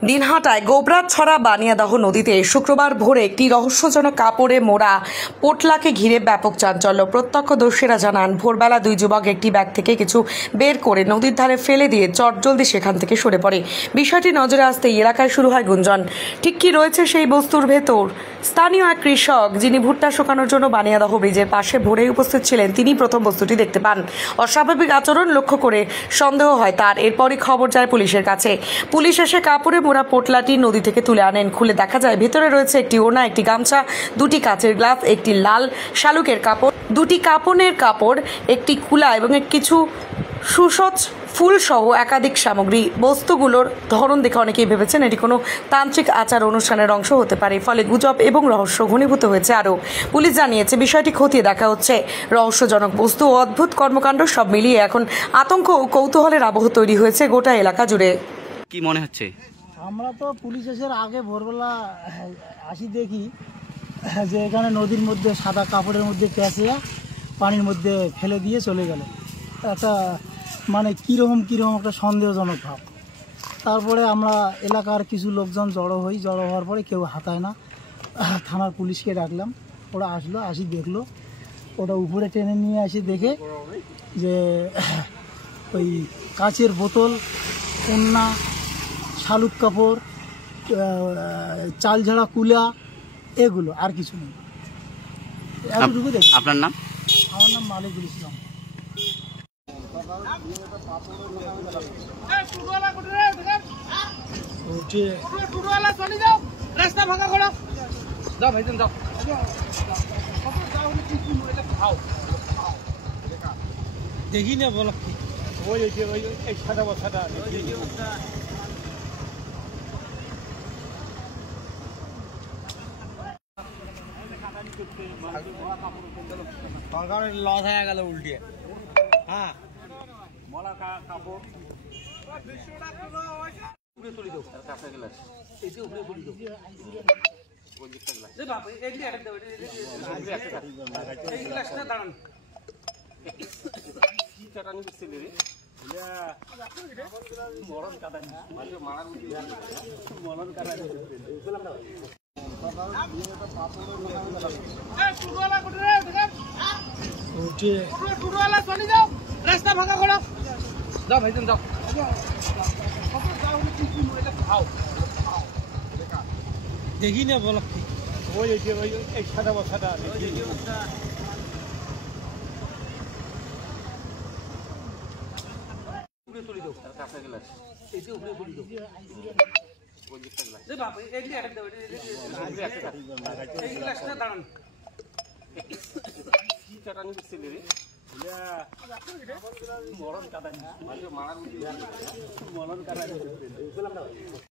দিনহাটায় গোবরাছড়া বানিয়াদহ নদীতে শুক্রবার ভোরে একটি রহস্যজনক কাপড়ে মোড়া পোটলাকে ঘিরে ব্যাপক চাঞ্চল্য। প্রত্যক্ষদর্শীরা জানান, ভোরবেলা দুই যুবক একটি ব্যাগ থেকে কিছু বের করে নদীর ধারে ফেলে দিয়ে চটজলদি সেখান থেকে সরে পড়ে। বিষয়টি নজরে আসতেই এলাকায় শুরু হয় গুঞ্জন। ঠিক কি রয়েছে সেই বস্তুর ভেতর? স্থানীয় এক কৃষক, যিনি ভুট্টা শুকানোর জন্য বানিয়াদহ ব্রিজের পাশে ভোরেই উপস্থিত ছিলেন, তিনি প্রথম বস্তুটি দেখতে পান। অস্বাভাবিক আচরণ লক্ষ্য করে সন্দেহ হয় তার। এরপরই খবর যায় পুলিশের কাছে। পুলিশ এসে কাপড়ে মোড়া পোটলাটি নদী থেকে তুলে আনেন। খুলে দেখা যায় ভেতরে রয়েছে একটি ওড়না, একটি গামছা, দুটি কাচের গ্লাস, একটি লাল শালুকের কাপড়, দুটি কাপড়ের কাপড়, একটি কুলা এবং কিছু সুসজ্জ ফুল সহ একাধিক সামগ্রী। বস্তুগুলোর ধরন দেখে অনেকেই ভেবেছেন এটি কোনো তান্ত্রিক আচার অনুষ্ঠানের অংশ হতে পারে। ফলে গুজব এবং রহস্য ঘনীভূত হয়েছে আরও। পুলিশ জানিয়েছে বিষয়টি খতিয়ে দেখা হচ্ছে। রহস্যজনক বস্তু ও অদ্ভুত কর্মকাণ্ড সব মিলিয়ে এখন আতঙ্ক ও কৌতূহলের আবহ তৈরি হয়েছে গোটা এলাকা জুড়ে। কি মনে হচ্ছে? আমরা তো পুলিশ এসে আগে ভোরবেলা আসি, দেখি যে এখানে নদীর মধ্যে সাদা কাপড়ের মধ্যে প্যাঁচিয়ে পানির মধ্যে ফেলে দিয়ে চলে গেল। একটা মানে কীরকম একটা সন্দেহজনক ভাব। তারপরে আমরা এলাকার কিছু লোকজন জড়ো হওয়ার পরে কেউ হাতায় না, থানার পুলিশকে ডাকলাম। ওরা আসলো, আসি দেখলো, ওটা উপরে টেনে নিয়ে আসি, দেখে যে ওই কাচের বোতল, ওড়না, শালুক কাপড়, চাল ঝাড়া কুলা, এগুলো, আর কিছু নেই। এতটুকু দেখি। আপনার নাম? আমার নাম মালিকুল ইসলাম। দেখি না বলা সাদা বসাটা সরকারের লস হয়ে গেল উল্টে। হ্যাঁ, মলা কাপড় রাস্তা ফাঁকা করো, যাও ভাই যাও। দেখি না বলা ওই সাদা বসাটা মরণ কাটা